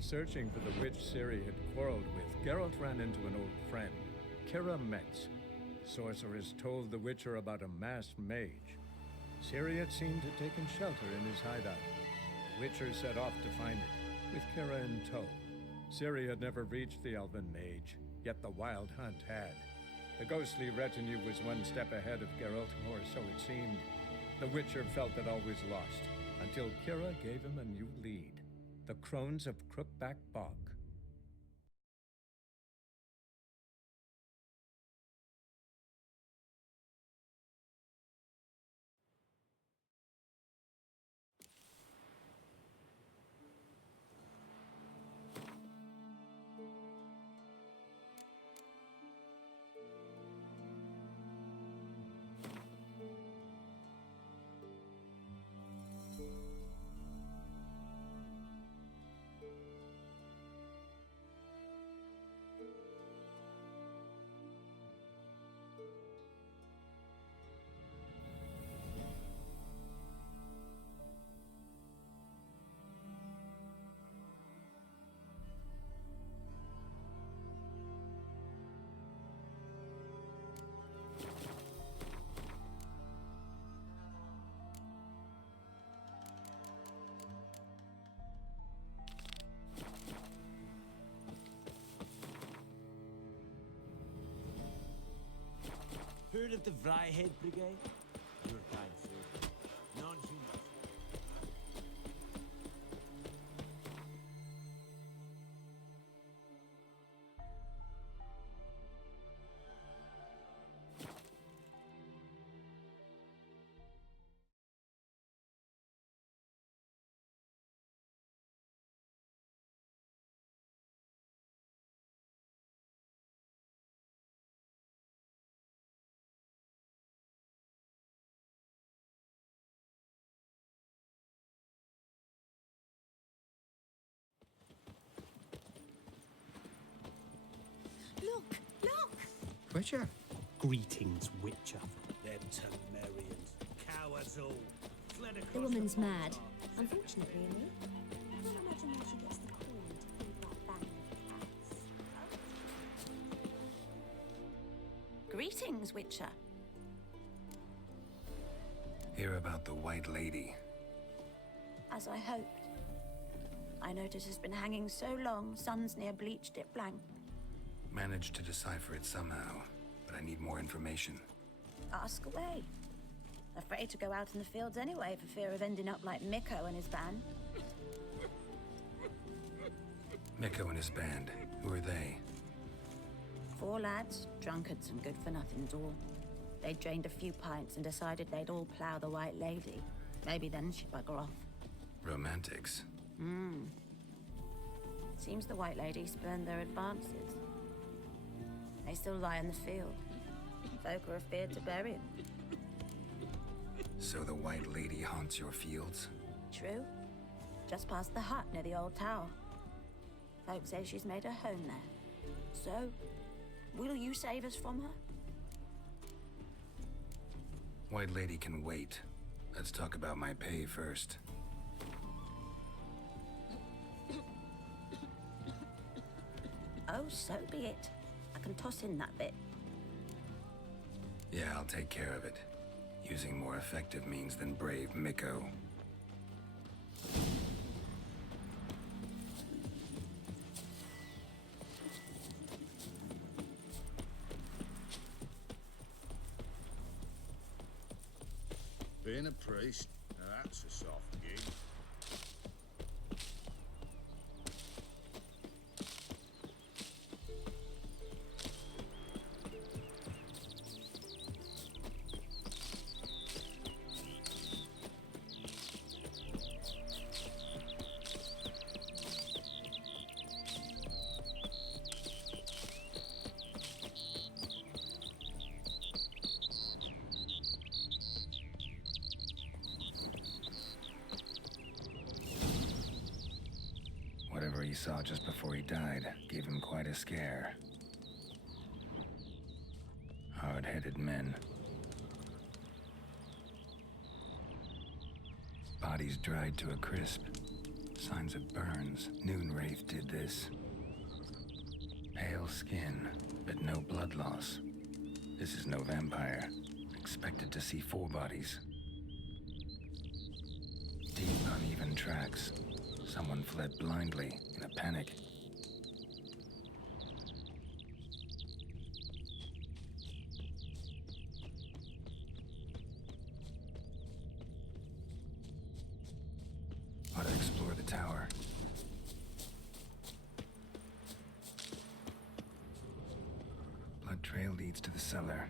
While searching for the witch Ciri had quarreled with, Geralt ran into an old friend, Kira Metz. Sorceress told the Witcher about a masked mage. Ciri had seemed to have taken shelter in his hideout. The Witcher set off to find it, with Kira in tow. Ciri had never reached the elven mage, yet the wild hunt had. The ghostly retinue was one step ahead of Geralt, or so it seemed. The Witcher felt that all was lost, until Kira gave him a new lead. The Crones of Crookback Bog. Heard of the Vryhead Brigade? Your kind, sir. Non-human. Look! Look! Witcher? Greetings, Witcher. Them Temerians. Cowards all. Fled across The woman's the mad. Baltar. Unfortunately, really. I can't imagine how she gets the corn to feed that band of cats. Greetings, Witcher. Hear about the White Lady. As I hoped. I notice it's been hanging so long, sun's near bleached it blank. Managed to decipher it somehow, but I need more information. Ask away. Afraid to go out in the fields anyway for fear of ending up like Mikko and his band. Mikko and his band. Who are they? 4 lads, drunkards and good-for-nothings all. They'd drained a few pints and decided they'd all plough the White Lady. Maybe then she'd bugger off. Romantics. Seems the White Lady spurned their advances. They still lie in the field. Folk are afeard to bury 'em. So the White Lady haunts your fields? True. Just past the hut near the old tower. Folk say she's made her home there. So, will you save us from her? White Lady can wait. Let's talk about my pay first. Oh, so be it. I can toss in that bit. Yeah, I'll take care of it. Using more effective means than brave Mikko. Being a priest, now that's a soft gig. Whatever he saw just before he died gave him quite a scare. Hard-headed men. Bodies dried to a crisp. Signs of burns. Noonwraith did this. Pale skin, but no blood loss. This is no vampire. Expected to see 4 bodies. Deep, uneven tracks. Someone fled blindly, in a panic. Ought to explore the tower. Blood trail leads to the cellar.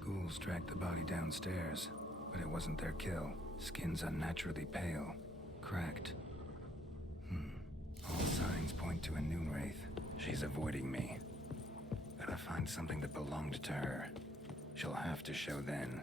Ghouls dragged the body downstairs, but it wasn't their kill. Skin's unnaturally pale, cracked. All signs point to a Noonwraith. She's avoiding me. Gotta find something that belonged to her. She'll have to show then.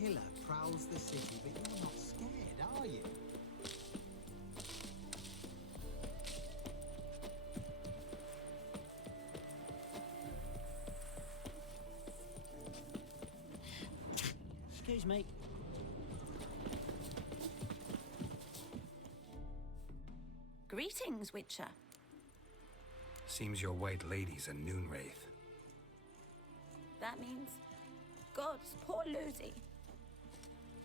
Killer prowls the city, but you're not scared, are you? Excuse me. Greetings, Witcher. Seems your white lady's a Noonwraith. That means... Gods, poor Lucy.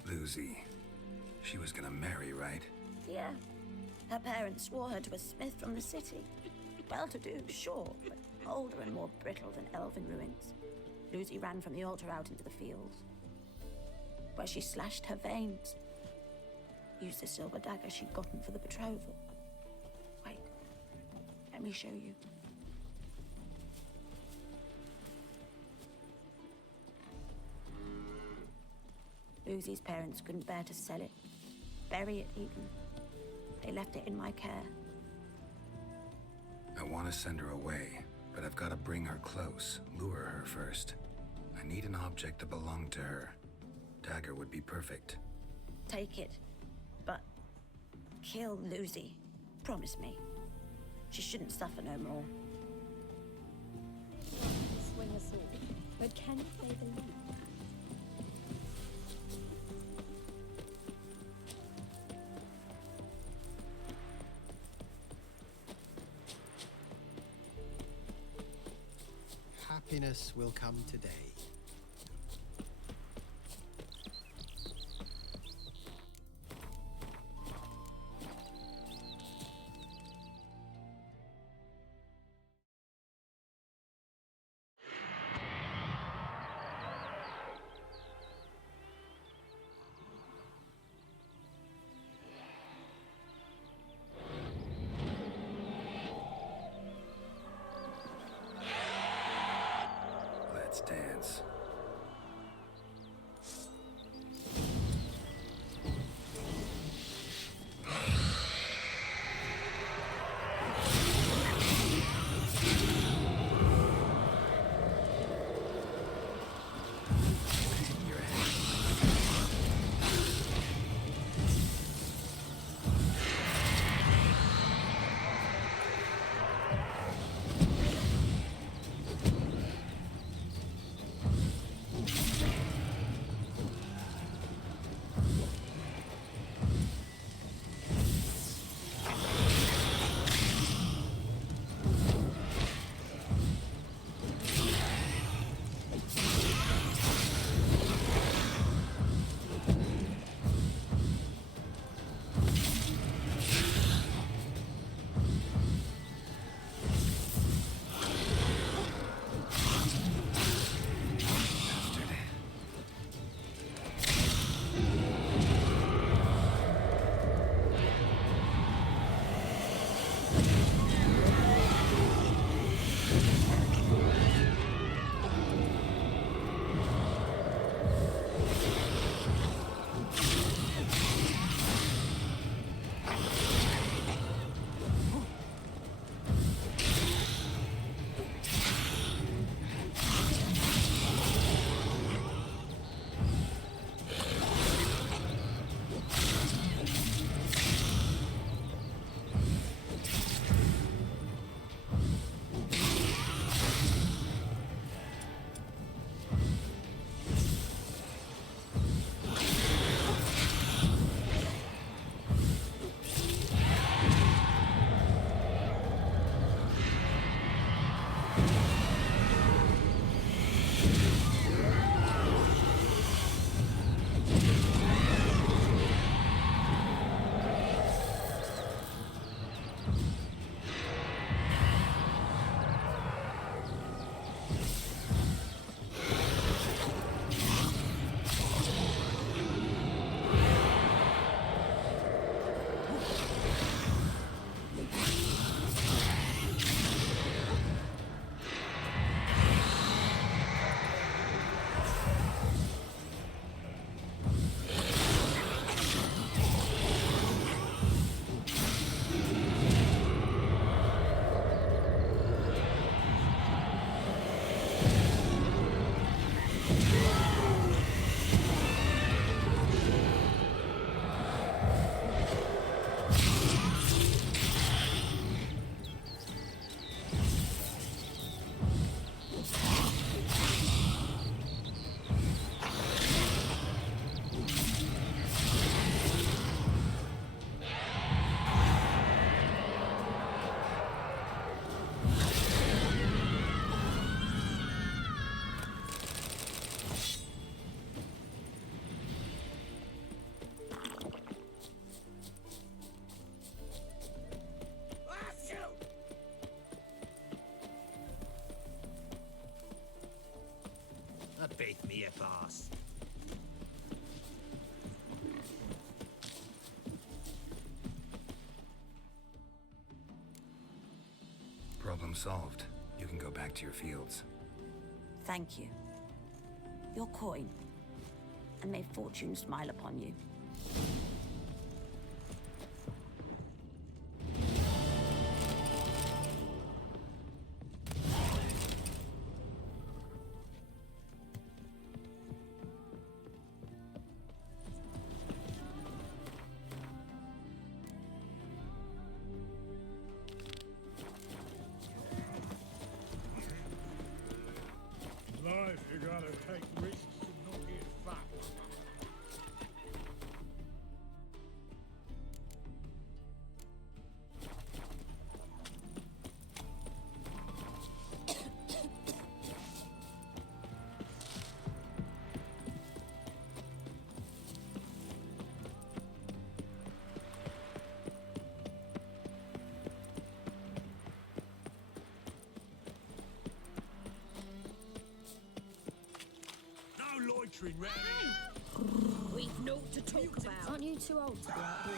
Lucy. She was gonna marry, right? Yeah. Her parents swore her to a smith from the city. Well-to-do, sure, but older and more brittle than elven ruins. Lucy ran from the altar out into the fields, where she slashed her veins. Used the silver dagger she'd gotten for the betrothal. Wait, let me show you. Lucy's parents couldn't bear to sell it, bury it even. They left it in my care. I want to send her away, but I've got to bring her close, lure her first. I need an object that belonged to her. Dagger would be perfect. Take it, but kill Lucy. Promise me. She shouldn't suffer no more. Swing a sword, but can they believe? Happiness will come today. Let's dance. Problem solved. You can go back to your fields. Thank you. Your coin. And may fortune smile upon you. Life, you gotta take risks and not get fat. No loitering round here. We've no to talk about. Aren't you too old to be out here?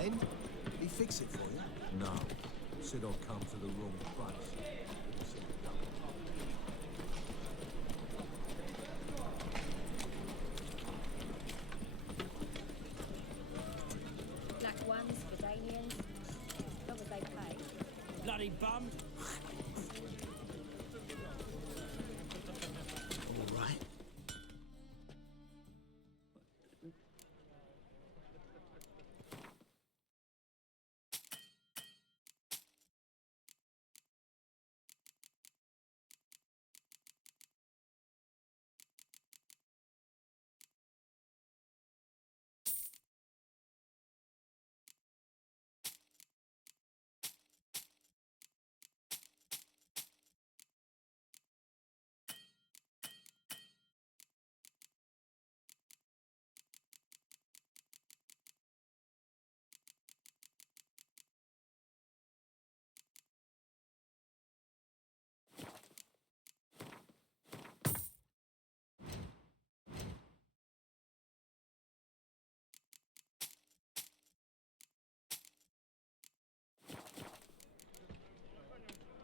And? Did he fix it for you? No. Said I'll come for the wrong price. Didn't see it coming. Black ones, Verdanians. As long as they pay. Bloody bum. All right.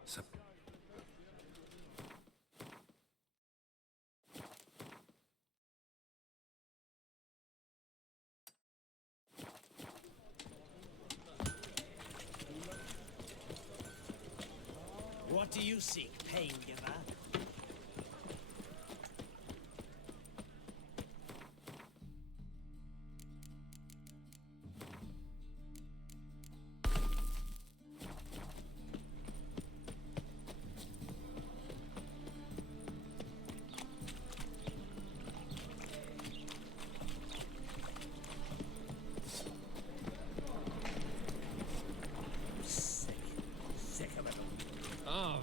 Sup? What do you seek, pain giver? Sick of it. Oh.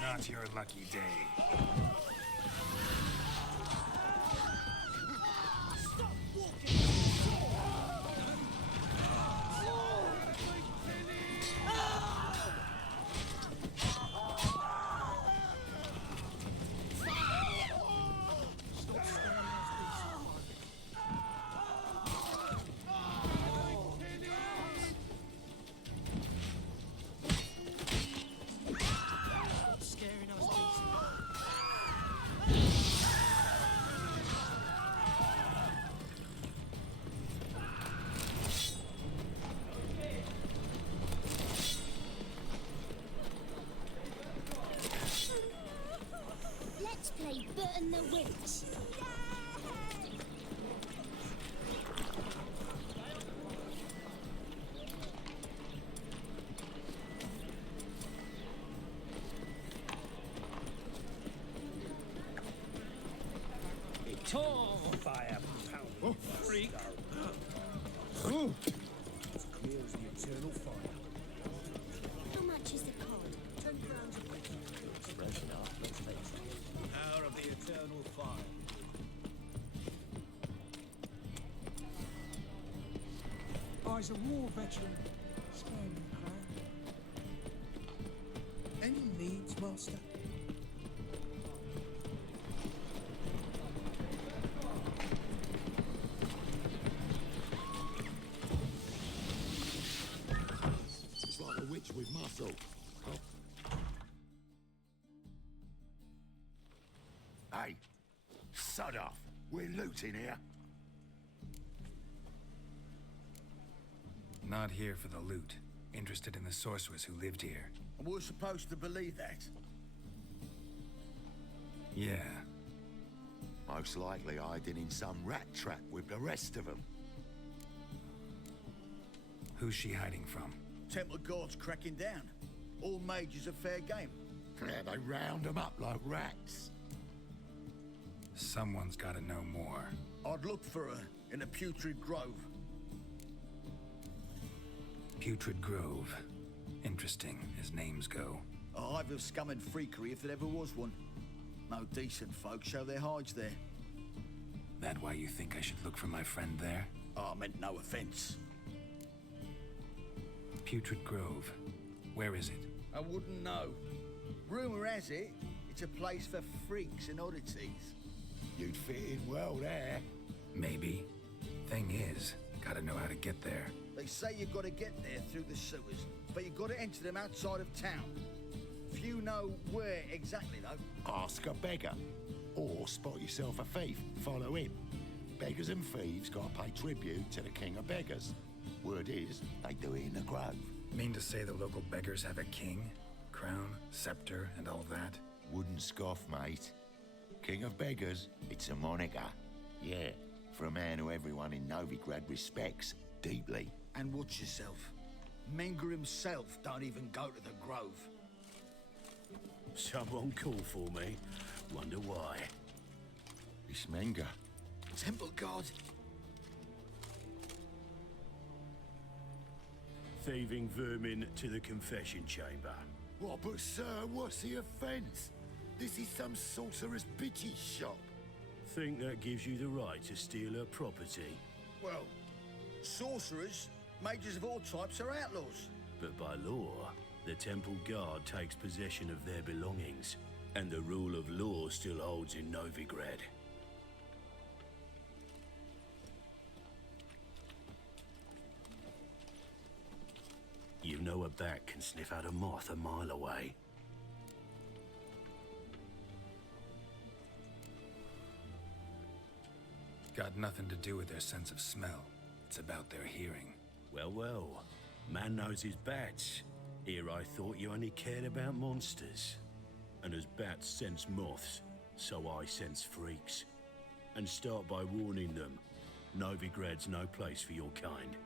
Not your lucky day. Scaring us. a witch. Tall fire pound. Freak. As clear as the eternal fire. How much is the cod? 10 pounds a week. It's fresh enough, let's face it. Power of the eternal fire. Guy's a war veteran. Scaring the crowd. Any needs, master? It's like a witch with muscle. Hey, sod off. We're looting here. Not here for the loot. Interested in the sorceress who lived here. And we're supposed to believe that. Yeah. Most likely hiding in some rat trap with the rest of them. Who's she hiding from? Temple guards cracking down. All mages are fair game. Yeah, they round them up like rats. Someone's gotta know more. I'd look for her in a putrid grove. Putrid Grove. Interesting, as names go. A hive of scum and freakery if there ever was one. No decent folk show their hides there. That why you think I should look for my friend there? Oh, I meant no offense. Putrid Grove. Where is it? I wouldn't know. Rumor has it, it's a place for freaks and oddities. You'd fit in well there. Maybe. Thing is, gotta know how to get there. They say you've got to get there through the sewers, but you've got to enter them outside of town. Few know where exactly, though. Ask a beggar. Or spot yourself a thief, follow him. Beggars and thieves gotta pay tribute to the king of beggars. Word is, they do it in the grove. Mean to say the local beggars have a king, crown, scepter, and all that? Wouldn't scoff, mate. King of beggars, it's a moniker. Yeah, for a man who everyone in Novigrad respects deeply. And watch yourself. Menger himself don't even go to the grove. Someone called for me. Wonder why. It's Menger. Temple guard. Thieving vermin to the confession chamber. What, but sir, what's the offence? This is some sorcerer's bitchy shop. Think that gives you the right to steal her property? Well, sorcerers, mages of all types are outlaws. But by law, the temple guard takes possession of their belongings, and the rule of law still holds in Novigrad. You know a bat can sniff out a moth a mile away. Got nothing to do with their sense of smell. It's about their hearing. Well, well. Man knows his bats. Here I thought you only cared about monsters. And as bats sense moths, so I sense freaks. And start by warning them, Novigrad's no place for your kind.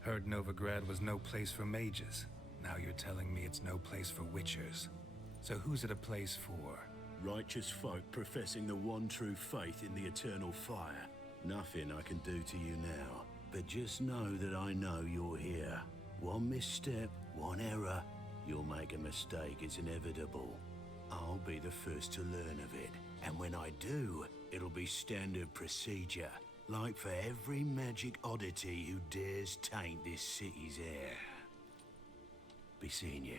Heard Novigrad was no place for mages. Now you're telling me it's no place for witchers. So who's it a place for? Righteous folk professing the one true faith in the eternal fire. Nothing I can do to you now, but just know that I know you're here. One misstep, one error, you'll make a mistake, it's inevitable. I'll be the first to learn of it, and when I do, it'll be standard procedure, like for every magic oddity who dares taint this city's air. Be seeing you.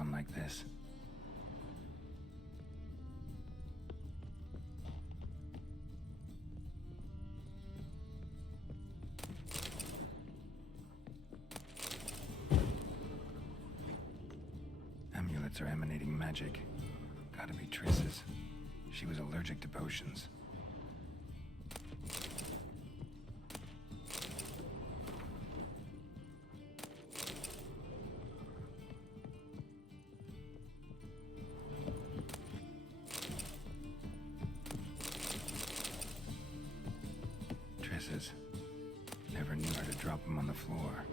one like this. Amulets are emanating magic. Gotta be Triss's. She was allergic to potions. Triss's. Never knew how to drop them on the floor.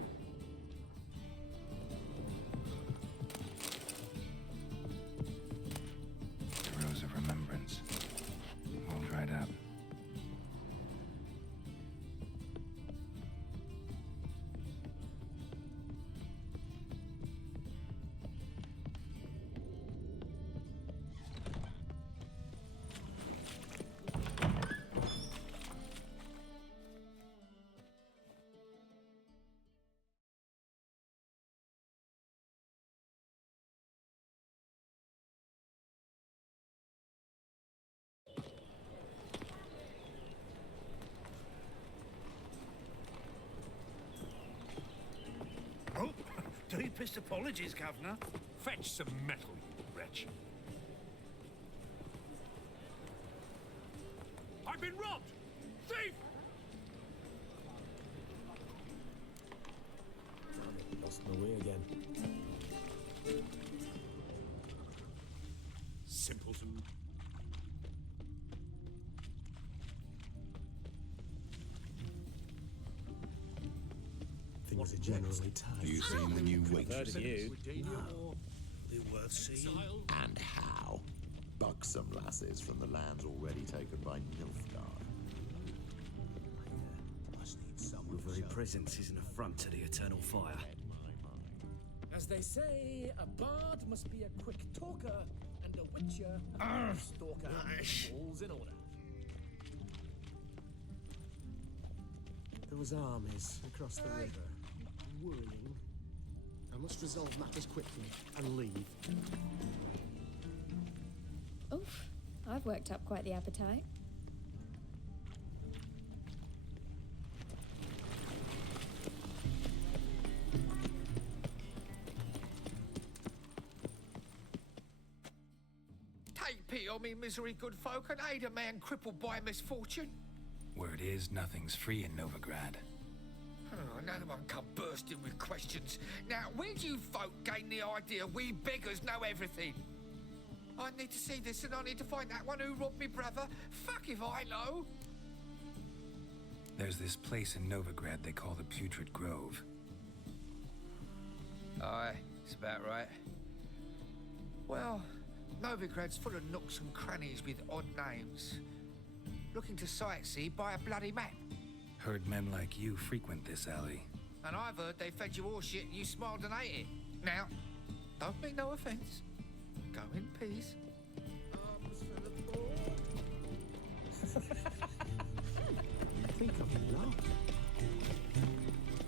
Oh, deepest apologies, Governor. Fetch some metal, you wretch. I've been robbed! Thief! Lost my way again. Simpleton. Things are generally tight. You seen the new waitress? You. They're worth seeing. And how? Buxom lasses from the lands already taken by Nilfgaard. Your very presence is an affront to the eternal fire. As they say, a bard must be a quick talker, and a witcher a stalker. All's in order. There was armies across the river. Worrying. I must resolve matters quickly and leave. Oof, I've worked up quite the appetite. Take pity on me, misery, good folk, and aid a man crippled by misfortune. Word is, nothing's free in Novigrad. Oh, another one come bursting with questions. Now, where do you folk gain the idea we beggars know everything? I need to see this, and I need to find that one who robbed me brother. Fuck if I know. There's this place in Novigrad they call the Putrid Grove. Aye, it's about right. Well, Novigrad's full of nooks and crannies with odd names. Looking to sightsee, buy a bloody map. Heard men like you frequent this alley. And I've heard they fed you all shit and you smiled and ate it. Now, don't mean no offence. Go in peace. Arms for the poor. I think I'm in love.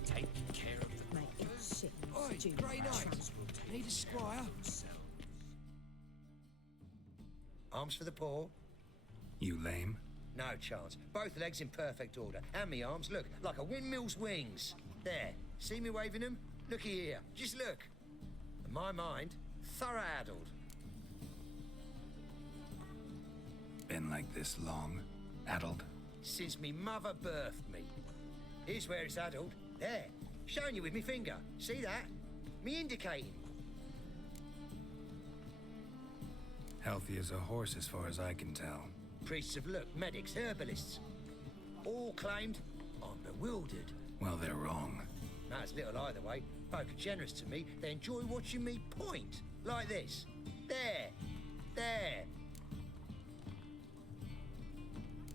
Take care of the coffers. Oi, grey knight. Need a squire. Arms for the poor. You lame? No chance. Both legs in perfect order. And me arms, look, like a windmill's wings. There. See me waving them? Looky here. Just look. And my mind, thorough addled. Been like this long? Addled? Since me mother birthed me. Here's where it's addled. There. Showing you with me finger. See that? Me indicating. Healthy as a horse as far as I can tell. Priests of look, medics, herbalists. All claimed I'm bewildered. Well, they're wrong. Matters little either way. Folk are generous to me. They enjoy watching me point. Like this. There. There.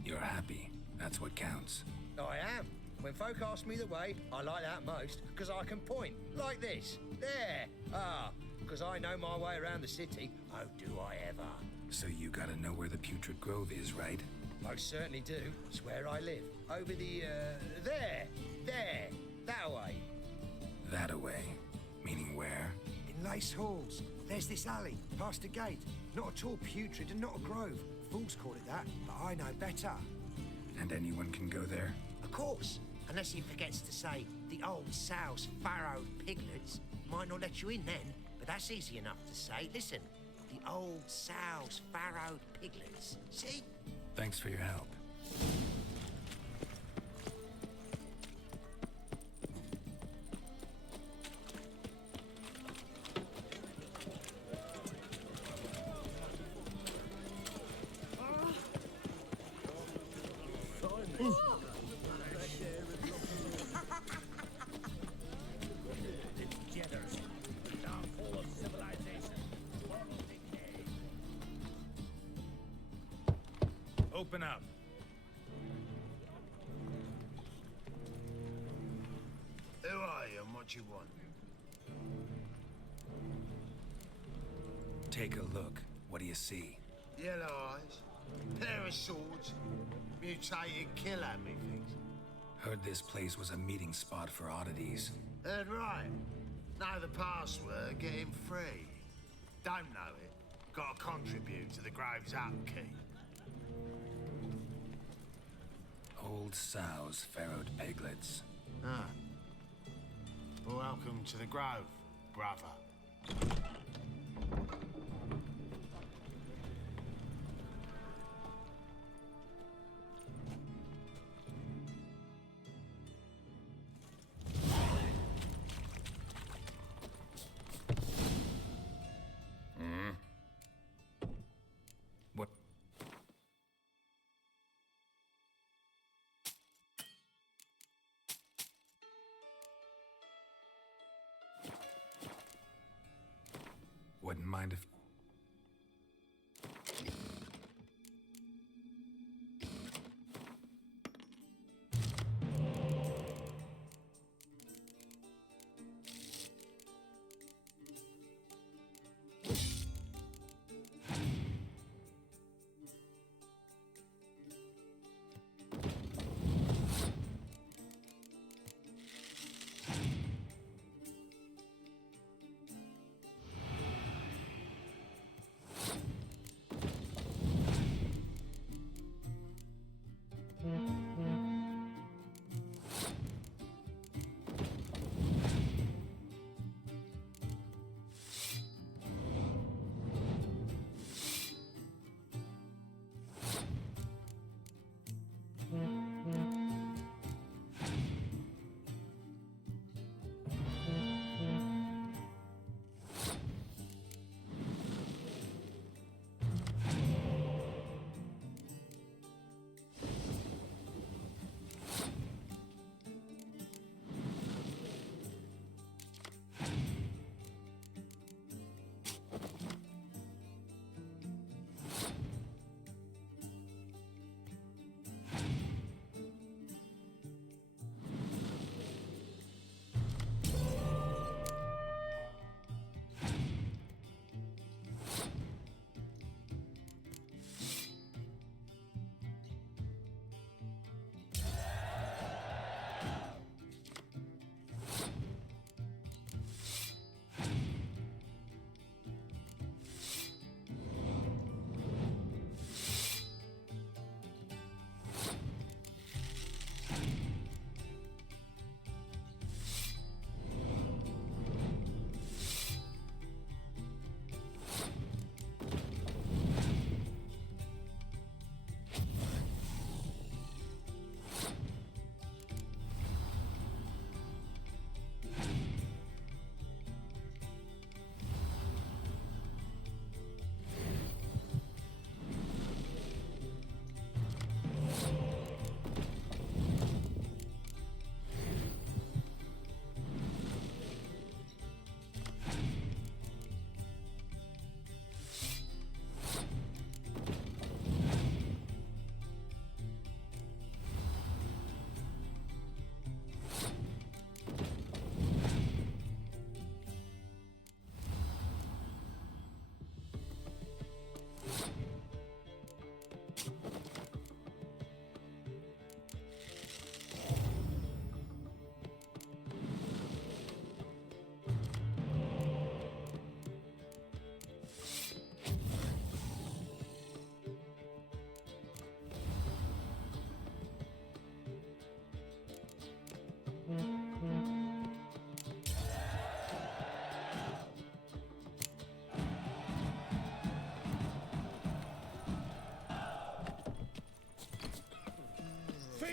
You're happy. That's what counts. I am. When folk ask me the way, I like that most, because I can point. Like this. There. Ah, because I know my way around the city. Oh, do I ever. So you gotta know where the Putrid Grove is, right? Most certainly do. It's where I live. Over the, there. There. That way. That away. Meaning where? In Lace Halls. There's this alley, past the gate. Not at all putrid and not a grove. Fools call it that, but I know better. And anyone can go there? Of course, unless he forgets to say the old sow's farrowed piglets. Might not let you in then, but that's easy enough to say. Listen, the old sow's farrowed piglets. See? Thanks for your help. Open up. Who are you and what you want? Take a look. What do you see? Yellow eyes, pair of swords, mutated killer, methinks. Heard this place was a meeting spot for oddities. Heard right. Know the password, get him free. Don't know it, gotta contribute to the Grove's upkeep. Old sows, farrowed piglets. Ah. Well, welcome to the Grove, brother. What? Wouldn't mind if...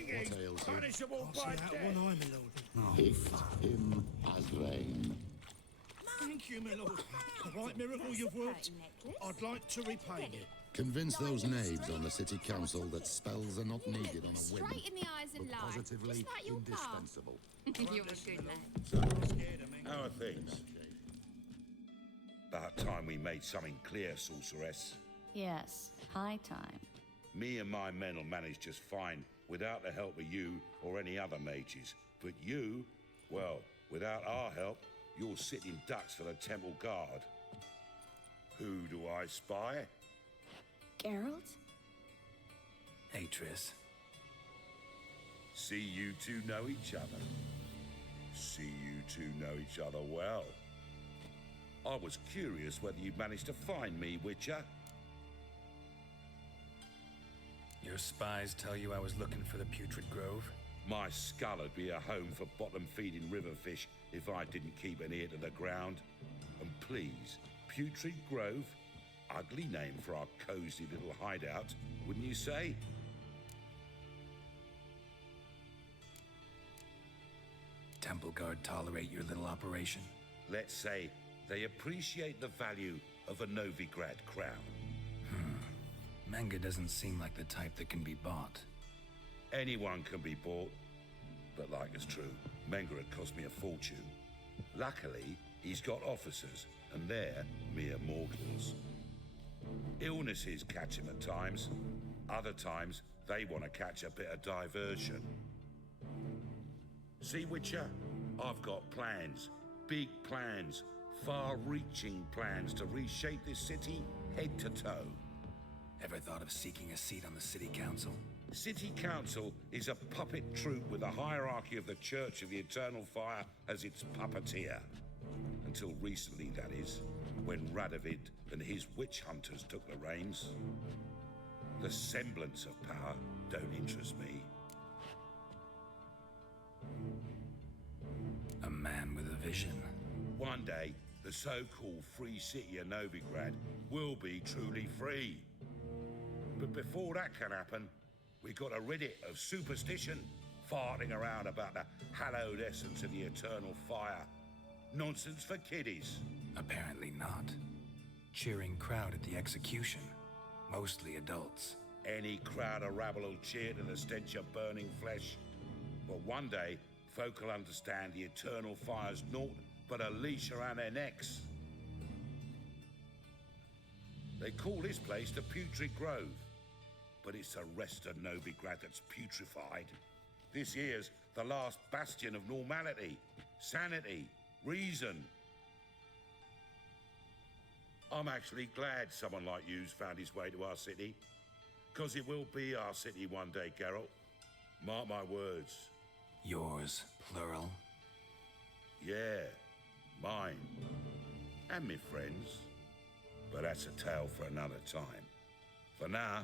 What ails you? Punishable by death. One eye, my lord. Hit him as rain. Thank you, my lord. The right miracle you've worked. I'd like to repay you. Convince those knaves on the city council that spells are not needed on a whim, Straight in the eyes and but lie. positively Just like your indispensable. You're a good lad. How are things? About time we made something clear, sorceress. Yes, high time. Me and my men will manage just fine without the help of you or any other mages. But you, well, without our help, you're sitting ducks for the temple guard. Who do I spy? Geralt? Hey, Triss. See you two know each other. See you two know each other well. I was curious whether you'd managed to find me, Witcher. Your spies tell you I was looking for the Putrid Grove? My skull would be a home for bottom-feeding river fish if I didn't keep an ear to the ground. And please, Putrid Grove? Ugly name for our cozy little hideout, wouldn't you say? Temple Guard tolerate your little operation? Let's say they appreciate the value of a Novigrad crown. Manga doesn't seem like the type that can be bought. Anyone can be bought, but like it's true, Menga had cost me a fortune. Luckily, he's got officers, and they're mere mortals. Illnesses catch him at times. Other times, they want to catch a bit of diversion. See, Witcher? I've got plans. Big plans. Far-reaching plans to reshape this city head to toe. Ever thought of seeking a seat on the city council? City Council is a puppet troupe with a hierarchy of the Church of the Eternal Fire as its puppeteer. Until recently, that is, when Radovid and his witch hunters took the reins. The semblance of power don't interest me. A man with a vision. One day, the so-called free city of Novigrad will be truly free. But before that can happen, we got a rid of superstition, farting around about the hallowed essence of the eternal fire. Nonsense for kiddies. Apparently not. Cheering crowd at the execution. Mostly adults. Any crowd of rabble will cheer to the stench of burning flesh. But one day, folk will understand the eternal fire's naught but a leash around their necks. They call this place the Putrid Grove, but it's the rest of Novigrad that's putrefied. This here's the last bastion of normality, sanity, reason. I'm actually glad someone like you's found his way to our city, because it will be our city one day, Geralt. Mark my words. Yours, plural? Yeah, mine. And me friends. But that's a tale for another time. For now,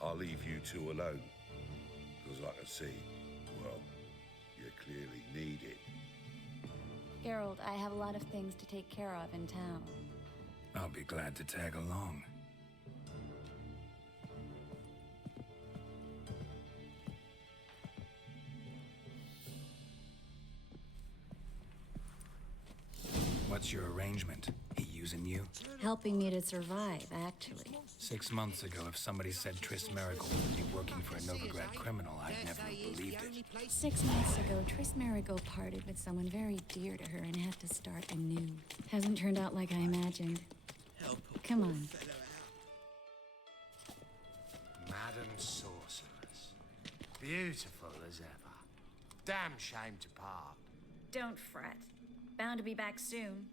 I'll leave you two alone. Because like I see, well, you clearly need it. Geralt, I have a lot of things to take care of in town. I'll be glad to tag along. What's your arrangement? He using you? Helping me to survive, actually. 6 months ago, if somebody said Triss Merigold would be working for a Novigrad criminal, I'd never have believed it. 6 months ago, Triss Merigold parted with someone very dear to her and had to start anew. Hasn't turned out like I imagined. Come on. Madam Sorceress. Beautiful as ever. Damn shame to part. Don't fret. Bound to be back soon.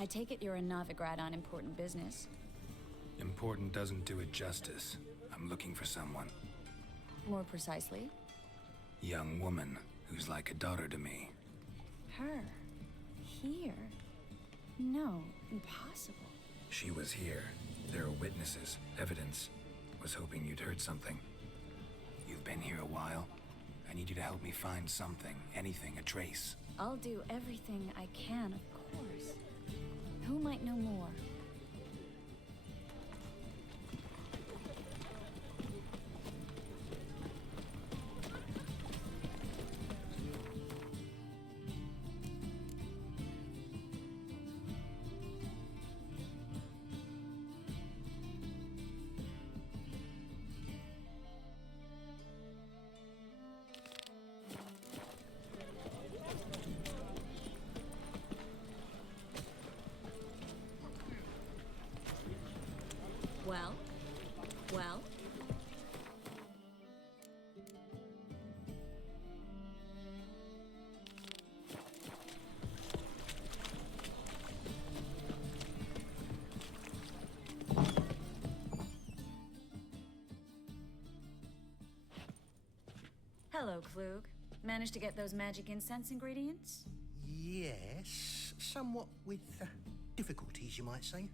I take it you're in Novigrad on important business. Important doesn't do it justice. I'm looking for someone. More precisely? Young woman who's like a daughter to me. Her? Here? No, impossible. She was here. There are witnesses, evidence. Was hoping you'd heard something. You've been here a while. I need you to help me find something, anything, a trace. I'll do everything I can, of course. Who might know more? Well? Hello, Klug. Managed to get those magic incense ingredients? Yes, somewhat with difficulties, you might say.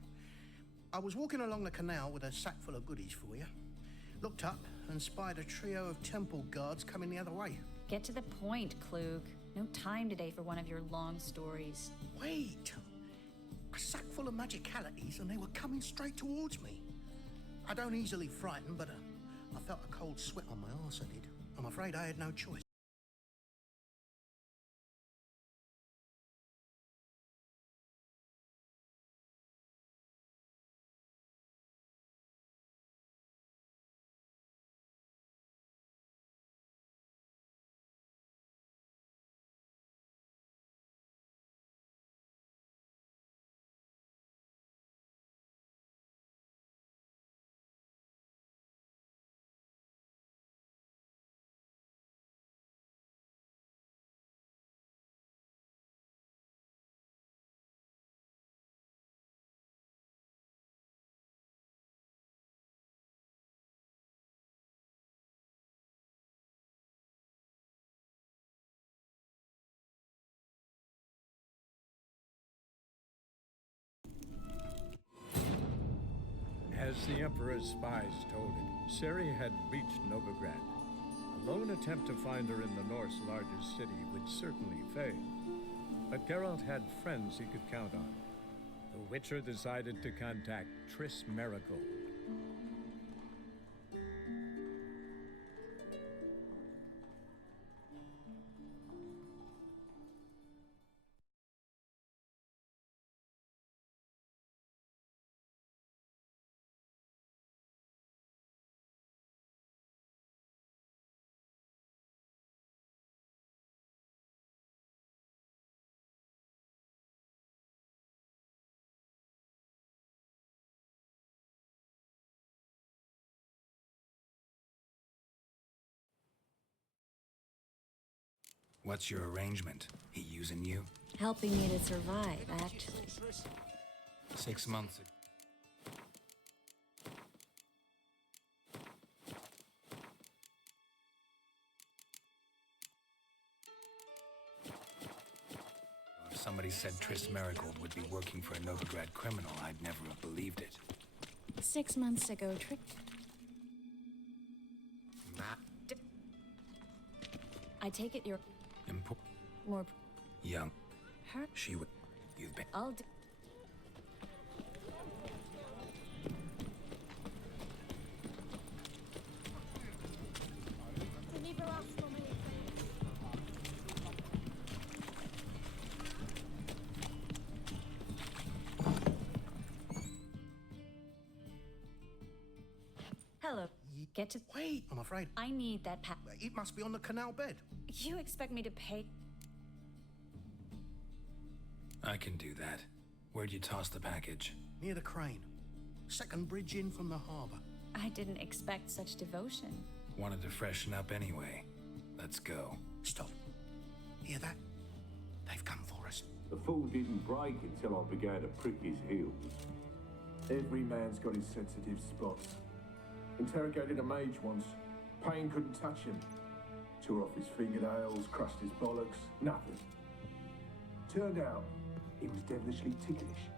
I was walking along the canal with a sack full of goodies for you. Looked up and spied a trio of temple guards coming the other way. Get to the point, Klug. No time today for one of your long stories. Wait! A sack full of magicalities and they were coming straight towards me. I don't easily frighten, but I felt a cold sweat on my arse, I did. I'm afraid I had no choice. As the Emperor's spies told it, Ciri had reached Novigrad. A lone attempt to find her in the North's largest city would certainly fail. But Geralt had friends he could count on. The Witcher decided to contact Triss Merigold. What's your arrangement? He using you? Helping me to survive, actually. 6 months ago. If somebody said Triss Merigold would be working for a Novigrad criminal, I'd never have believed it. 6 months ago, Trick. I take it you're more young. Her? She would. You've been. I'll do. Hello. Get to. Wait, I'm afraid. I need that It must be on the canal bed. You expect me to pay? I can do that. Where'd you toss the package? Near the crane. Second bridge in from the harbour. I didn't expect such devotion. Wanted to freshen up anyway. Let's go. Stop. Hear that? They've come for us. The fool didn't break until I began to prick his heels. Every man's got his sensitive spots. Interrogated a mage once. Pain couldn't touch him. Tore off his fingernails, crushed his bollocks, nothing. Turned out, he was devilishly ticklish.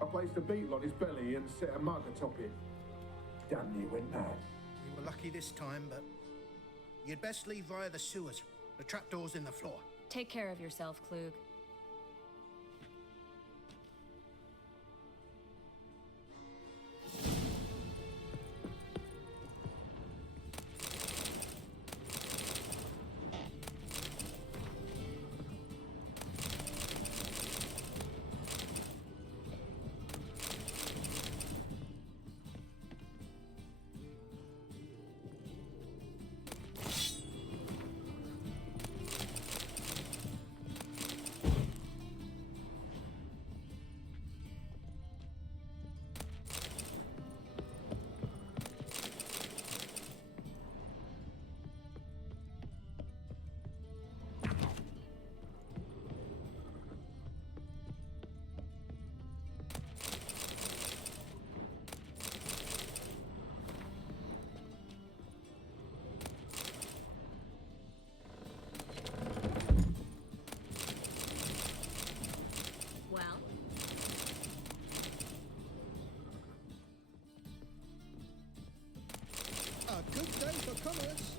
I placed a beetle on his belly and set a mug atop it. Damn near went mad. We were lucky this time, but you'd best leave via the sewers. The trapdoor's in the floor. Take care of yourself, Klug. Good day for commerce.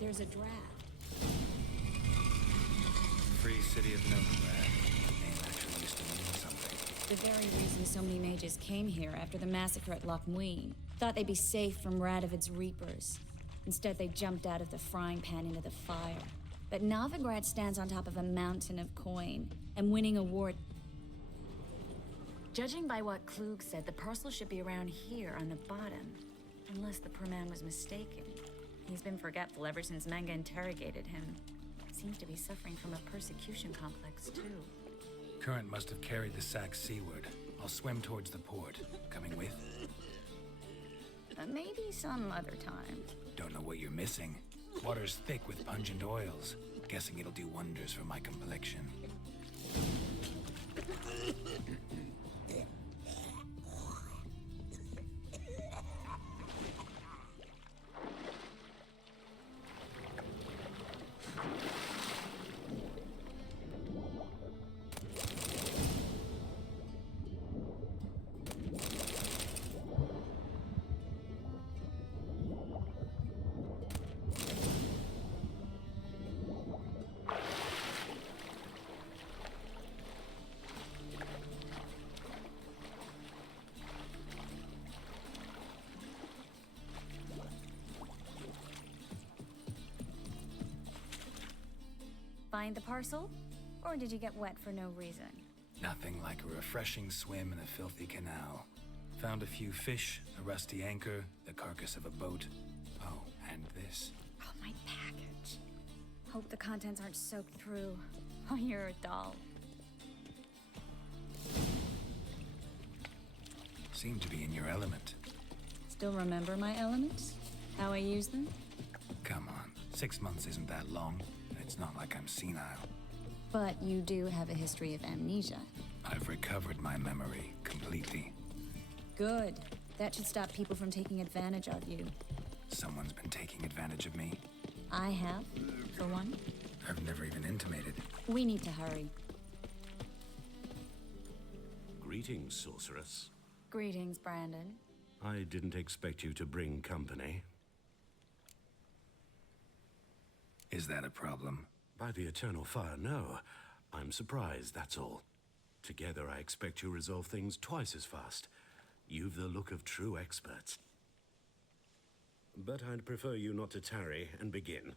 There's a draft. Free City of Novigrad. Name actually used to mean something. The very reason so many mages came here after the massacre at Loch Muin. Thought they'd be safe from Radovid's reapers. Instead, they jumped out of the frying pan into the fire. But Novigrad stands on top of a mountain of coin, and winning a war... Judging by what Klug said, the parcel should be around here on the bottom. Unless the poor man was mistaken. He's been forgetful ever since Manga interrogated him. Seems to be suffering from a persecution complex, too. Current must have carried the sack seaward. I'll swim towards the port. Coming with? Maybe some other time. Don't know what you're missing. Water's thick with pungent oils. Guessing it'll do wonders for my complexion. Find the parcel? Or did you get wet for no reason? Nothing like a refreshing swim in a filthy canal. Found a few fish, a rusty anchor, the carcass of a boat. Oh, and this. Oh, my package. Hope the contents aren't soaked through. Oh, you're a doll. Seem to be in your element. Still remember my elements? How I use them? Come on, 6 months isn't that long. It's not like I'm senile. But you do have a history of amnesia. I've recovered my memory completely. Good. That should stop people from taking advantage of you. Someone's been taking advantage of me. I have, for one. I've never even intimated. We need to hurry. Greetings, sorceress. Greetings, Brandon. I didn't expect you to bring company. Is that a problem? By the eternal fire, no. I'm surprised, that's all. Together, I expect you resolve things twice as fast. You've the look of true experts. But I'd prefer you not to tarry and begin.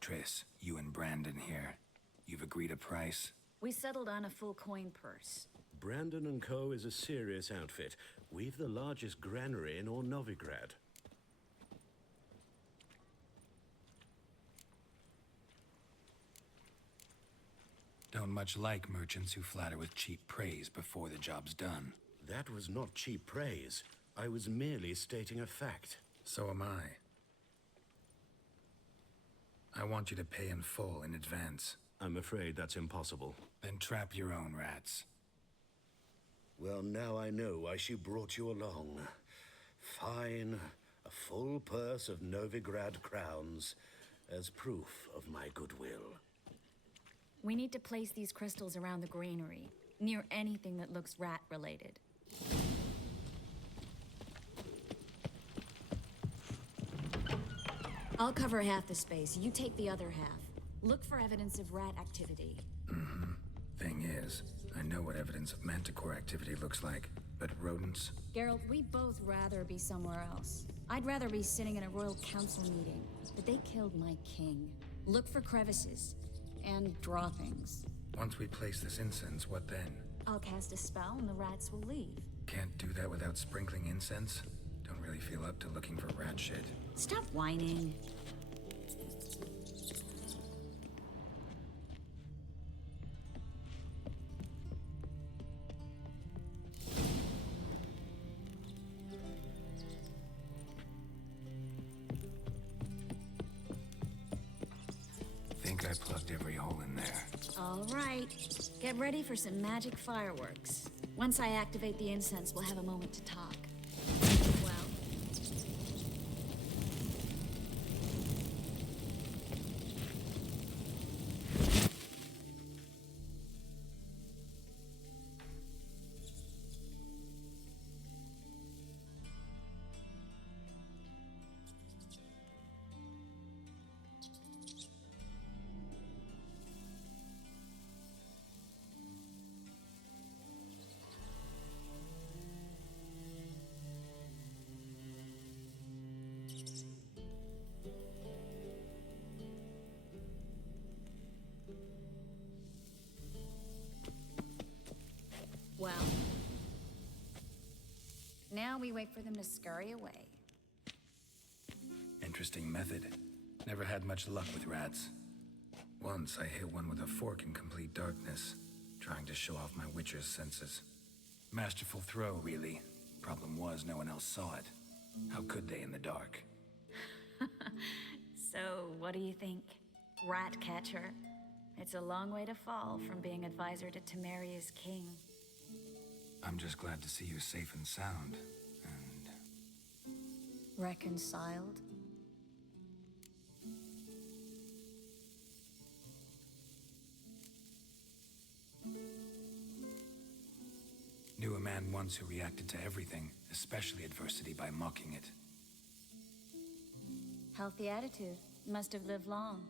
Triss, you and Brandon here. You've agreed a price? We settled on a full coin purse. Brandon & Co. is a serious outfit. We've the largest granary in all Novigrad. Don't much like merchants who flatter with cheap praise before the job's done. That was not cheap praise. I was merely stating a fact. So am I. I want you to pay in full in advance. I'm afraid that's impossible. Then trap your own rats. Well, now I know why she brought you along. Fine. A full purse of Novigrad crowns as proof of my goodwill. We need to place these crystals around the granary, near anything that looks rat-related. I'll cover half the space, you take the other half. Look for evidence of rat activity. Mm-hmm. Thing is, I know what evidence of manticore activity looks like, but rodents? Geralt, we'd both rather be somewhere else. I'd rather be sitting in a royal council meeting, but they killed my king. Look for crevices. And draw things. Once we place this incense, what then? I'll cast a spell and the rats will leave. Can't do that without sprinkling incense? Don't really feel up to looking for rat shit. Stop whining. Think I plugged every hole in there. All right. Get ready for some magic fireworks. Once I activate the incense, we'll have a moment to talk. Well, now we wait for them to scurry away. Interesting method. Never had much luck with rats. Once I hit one with a fork in complete darkness, trying to show off my witcher's senses. Masterful throw, really. Problem was, no one else saw it. How could they in the dark? So, what do you think? Rat catcher? It's a long way to fall from being advisor to Temeria's king. I'm just glad to see you safe and sound, and... Reconciled? Knew a man once who reacted to everything, especially adversity, by mocking it. Healthy attitude. Must have lived long.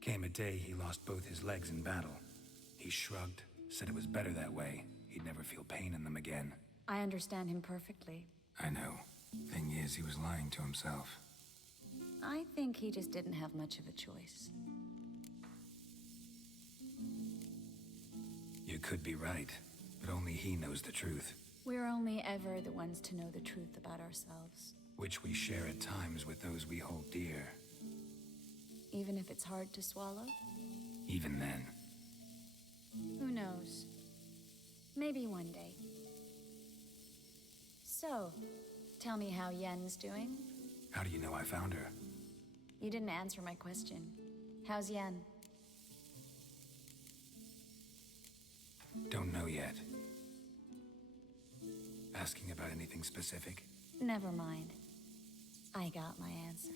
Came a day he lost both his legs in battle. He shrugged, said it was better that way. He'd never feel pain in them again. I understand him perfectly. I know. Thing is, he was lying to himself. I think he just didn't have much of a choice. You could be right, but only he knows the truth. We're only ever the ones to know the truth about ourselves. Which we share at times with those we hold dear. Even if it's hard to swallow? Even then. Who knows? Maybe one day. So, tell me how Yen's doing? How do you know I found her? You didn't answer my question. How's Yen? Don't know yet. Asking about anything specific? Never mind. I got my answer.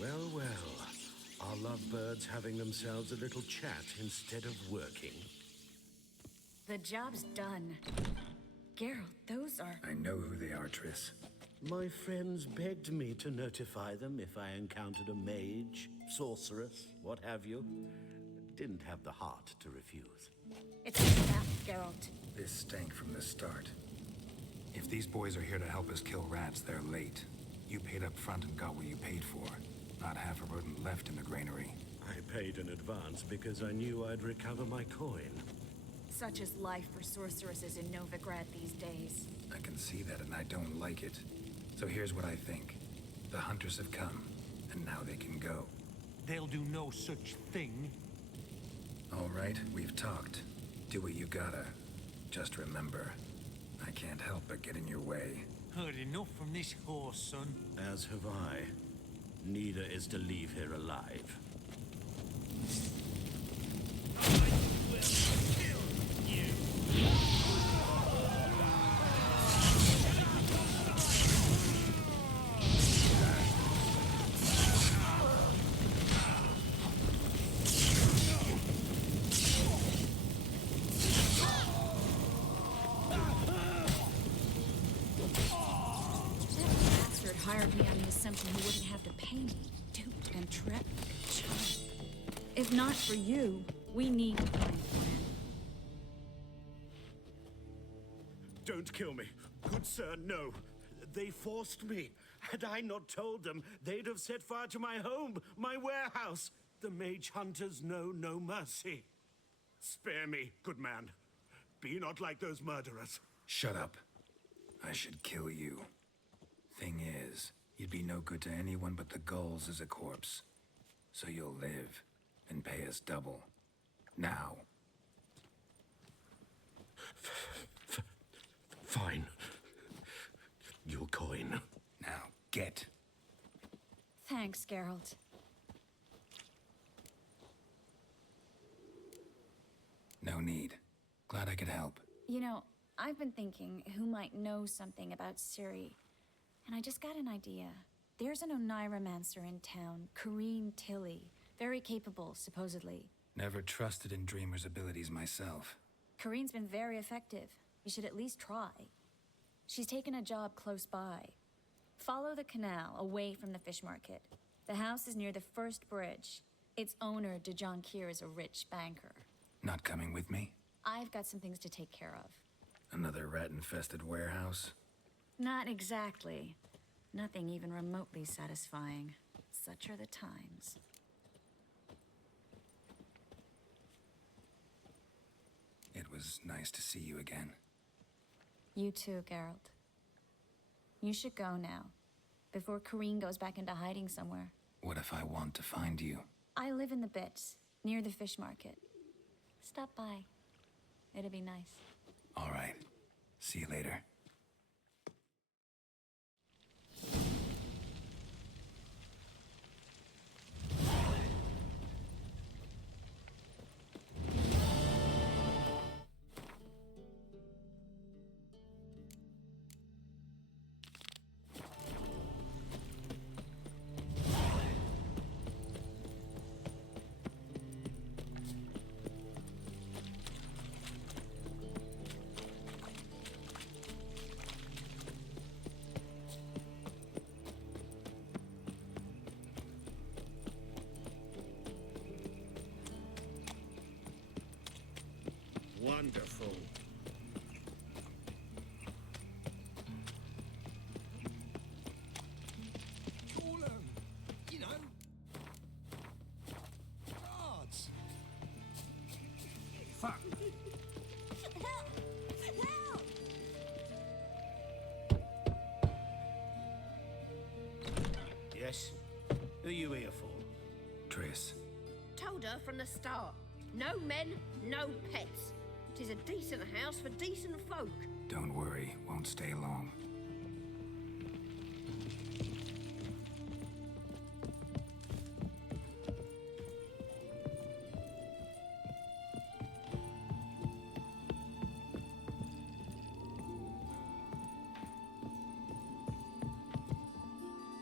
Well, well. Are lovebirds having themselves a little chat instead of working? The job's done. Geralt, those are... I know who they are, Triss. My friends begged me to notify them if I encountered a mage, sorceress, what have you. Didn't have the heart to refuse. It's a trap, Geralt. This stank from the start. If these boys are here to help us kill rats, they're late. You paid up front and got what you paid for. Not half a rodent left in the granary. I paid in advance because I knew I'd recover my coin. Such is life for sorceresses in Novigrad these days. I can see that and I don't like it. So here's what I think. The hunters have come, and now they can go. They'll do no such thing. All right, we've talked. Do what you gotta. Just remember, I can't help but get in your way. Heard enough from this horse, son. As have I. Neither is to leave here alive. Hired me on the assumption he wouldn't have to pay me, duped and trapped like a child. If not for you, we need to find Quen. Don't kill me. Good sir, no. They forced me. Had I not told them, they'd have set fire to my home, my warehouse. The mage hunters know no mercy. Spare me, good man. Be not like those murderers. Shut up. I should kill you. Thing is, you'd be no good to anyone but the gulls as a corpse. So you'll live and pay us double. Now. Fine. Your coin. Now, get. Thanks, Geralt. No need. Glad I could help. You know, I've been thinking who might know something about Ciri. And I just got an idea. There's an Oneiromancer in town, Corrine Tilly. Very capable, supposedly. Never trusted in Dreamer's abilities myself. Corrine's been very effective. You should at least try. She's taken a job close by. Follow the canal, away from the fish market. The house is near the first bridge. Its owner, de Jonquier, is a rich banker. Not coming with me? I've got some things to take care of. Another rat-infested warehouse? Not exactly. Nothing even remotely satisfying. Such are the times. It was nice to see you again. You too, Geralt. You should go now, before Corrine goes back into hiding somewhere. What if I want to find you? I live in the bits, near the fish market. Stop by. It'd be nice. All right. See you later. Wonderful. Call 'em, you know. Guards. Fuck. Yes? Who are you here for? Triss. Told her from the start. No men, no pets. 'Tis a decent house for decent folk. Don't worry, won't stay long.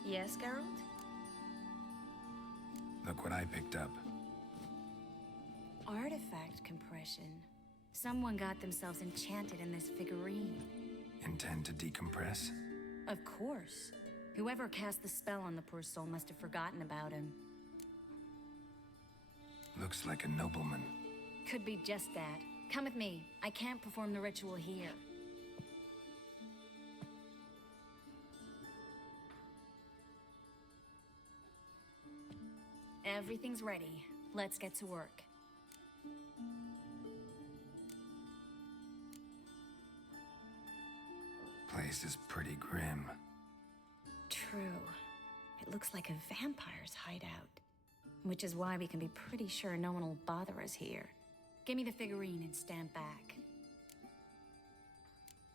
Yes, Geralt? Look what I picked up. Artifact compression. Someone got themselves enchanted in this figurine. Intend to decompress? Of course. Whoever cast the spell on the poor soul must have forgotten about him. Looks like a nobleman. Could be just that. Come with me. I can't perform the ritual here. Everything's ready. Let's get to work. Place is pretty grim. True. It looks like a vampire's hideout. Which is why we can be pretty sure no one will bother us here. Give me the figurine and stand back.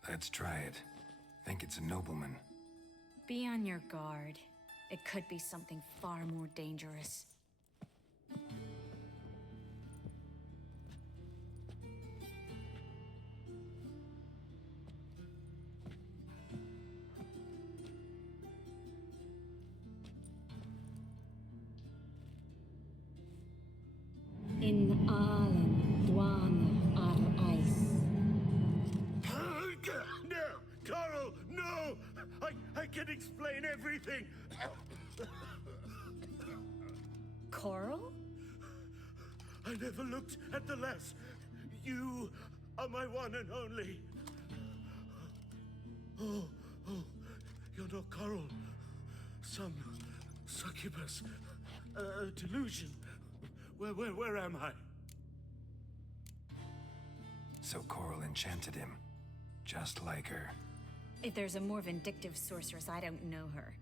Let's try it. Think it's a nobleman. Be on your guard. It could be something far more dangerous. In Aalen, Dwana, ar ice. No! Coral, no! I can explain everything! Coral? I never looked at the lass. You are my one and only. Oh, you're not Coral. Some succubus. Delusion. Where am I? So Coral enchanted him. Just like her. If there's a more vindictive sorceress, I don't know her.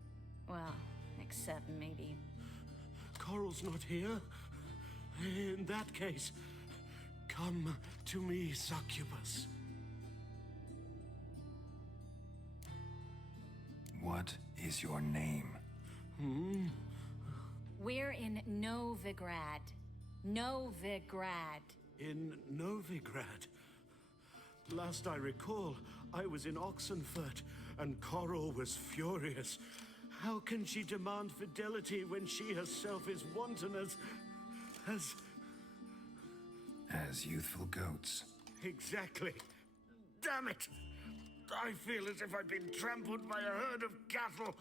Well, except maybe... Coral's not here. In that case, come to me, succubus. What is your name? We're in Novigrad. Novigrad. In Novigrad? Last I recall, I was in Oxenfurt, and Coral was furious. How can she demand fidelity when she herself is wanton as youthful goats. Exactly. Damn it! I feel as if I've been trampled by a herd of cattle.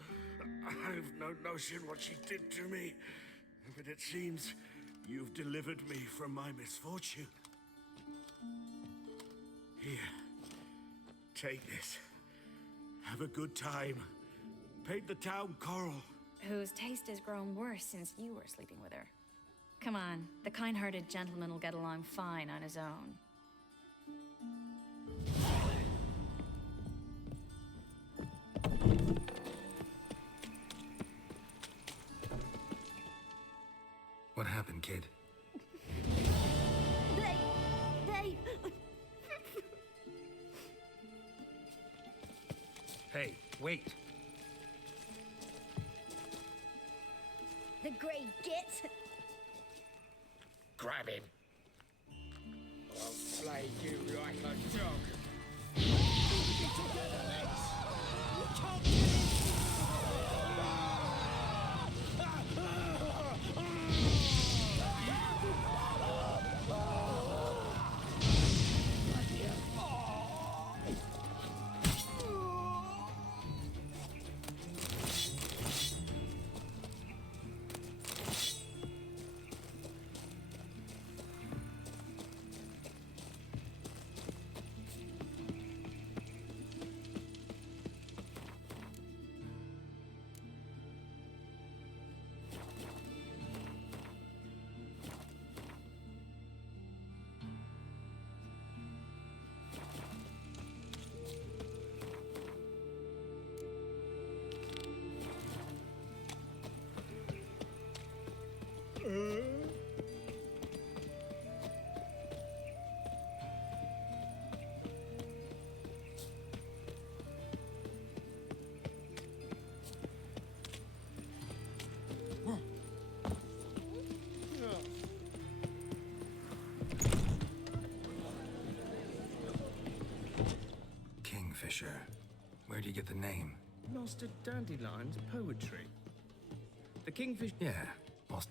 I've no notion what she did to me, but it seems you've delivered me from my misfortune. Here, take this. Have a good time. Paint the town coral. Whose taste has grown worse since you were sleeping with her. Come on, the kind-hearted gentleman will get along fine on his own. What happened, kid? They... Hey, wait. The Grey Git. Grab him. I'll flay you like a dog. Kingfisher. Where'd you get the name? Lost at Dandelion's poetry. The Kingfish... Yeah, lost...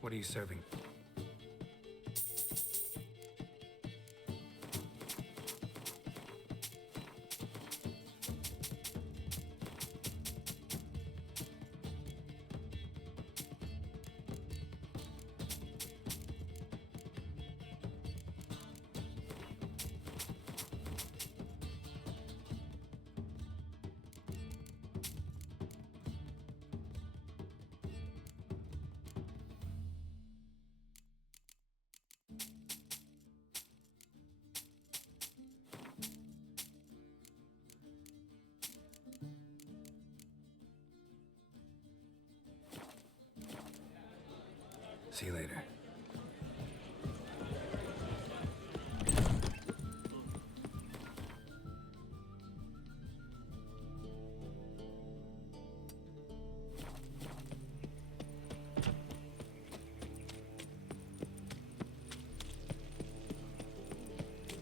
What are you serving? See you later.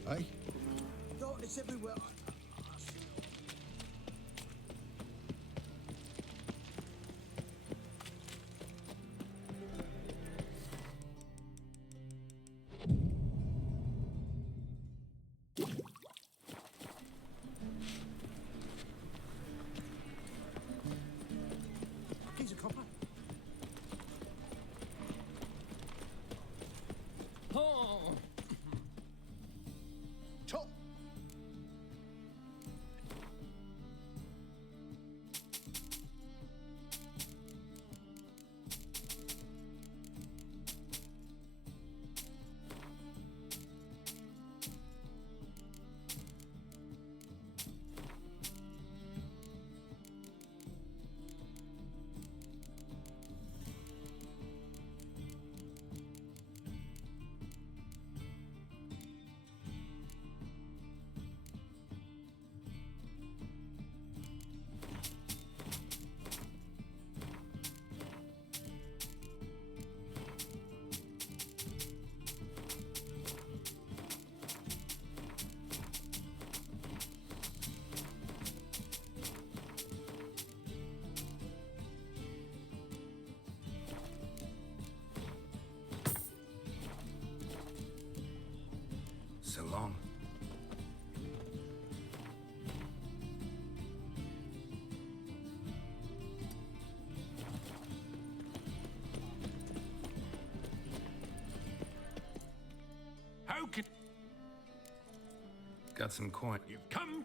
Hey? Darkness everywhere. Piece of copper. Oh! Chop! long? How can... Got some coin. You've come...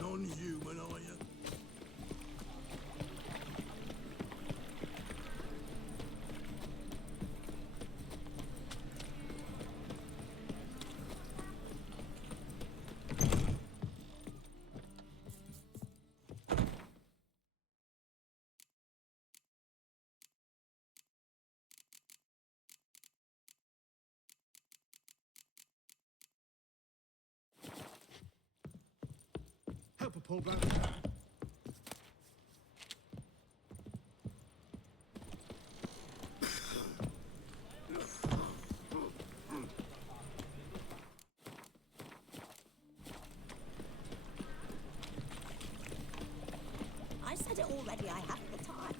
Non-human, are you? Help a poor brother. I said it already, I haven't the time.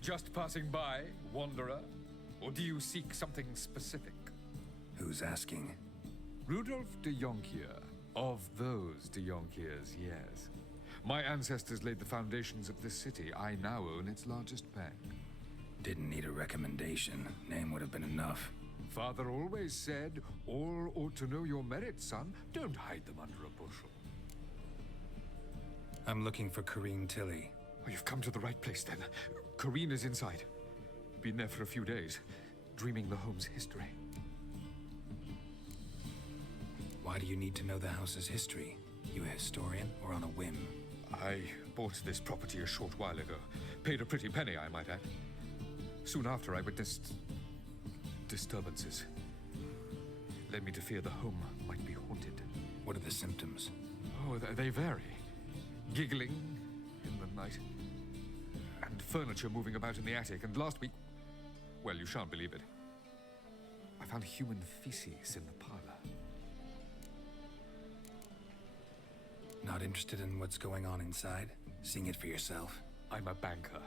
Just passing by, wanderer? Or do you seek something specific? Who's asking? Rudolf de Jonkier. Of those de Jonkiers, yes. My ancestors laid the foundations of this city. I now own its largest bank. Didn't need a recommendation. Name would have been enough. Father always said, all ought to know your merits, son. Don't hide them under a bushel. I'm looking for Corrine Tilly. Oh, you've come to the right place, then. Corrine is inside. Been there for a few days, dreaming the home's history. Why do you need to know the house's history? You a historian, or on a whim? I bought this property a short while ago. Paid a pretty penny, I might add. Soon after, I witnessed disturbances. Led me to fear the home might be haunted. What are the symptoms? Oh, they vary. Giggling in the night. And furniture moving about in the attic. And last week, well, you shan't believe it, I found human feces in the parlor. Not interested in what's going on inside? Seeing it for yourself? I'm a banker.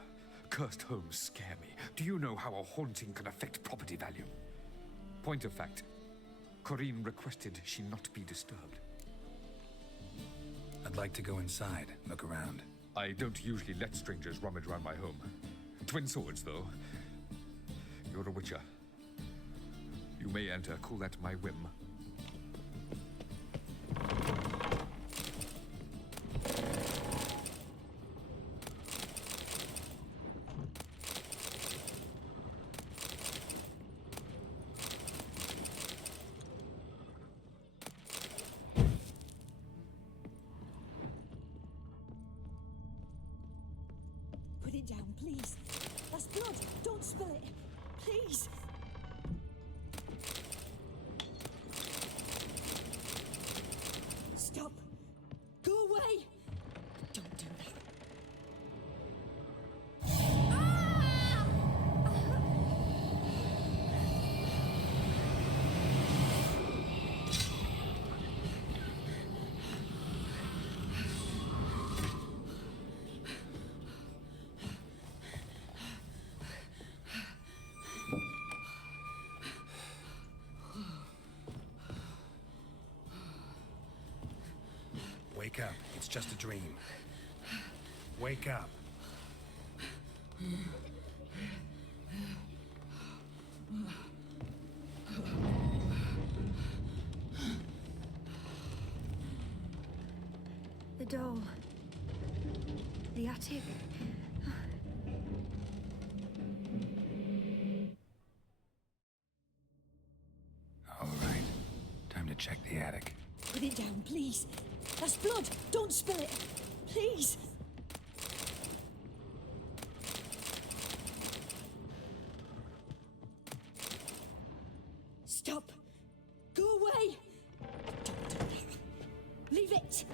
Cursed homes scare me. Do you know how a haunting can affect property value? Point of fact, Corrine requested she not be disturbed. I'd like to go inside, look around. I don't usually let strangers rummage around my home. Twin swords, though. You're a witcher. You may enter, call that my whim. Put it down, please. That's blood. Don't spill it. Please. Stop. Go away. Don't do that. Wake up. It's just a dream. Wake up. The doll. The attic. All right. Time to check the attic. Put it down, please. That's blood. Don't spill it. Please. Stop! Go away! Don't do that. Leave it!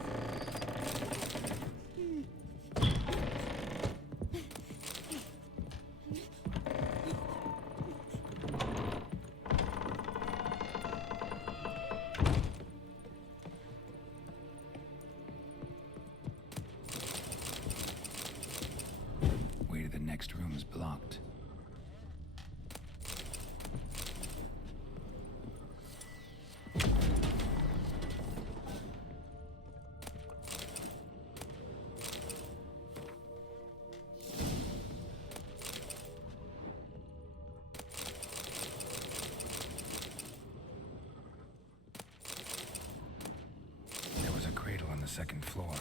Way to the next room is blocked. There was a cradle on the second floor.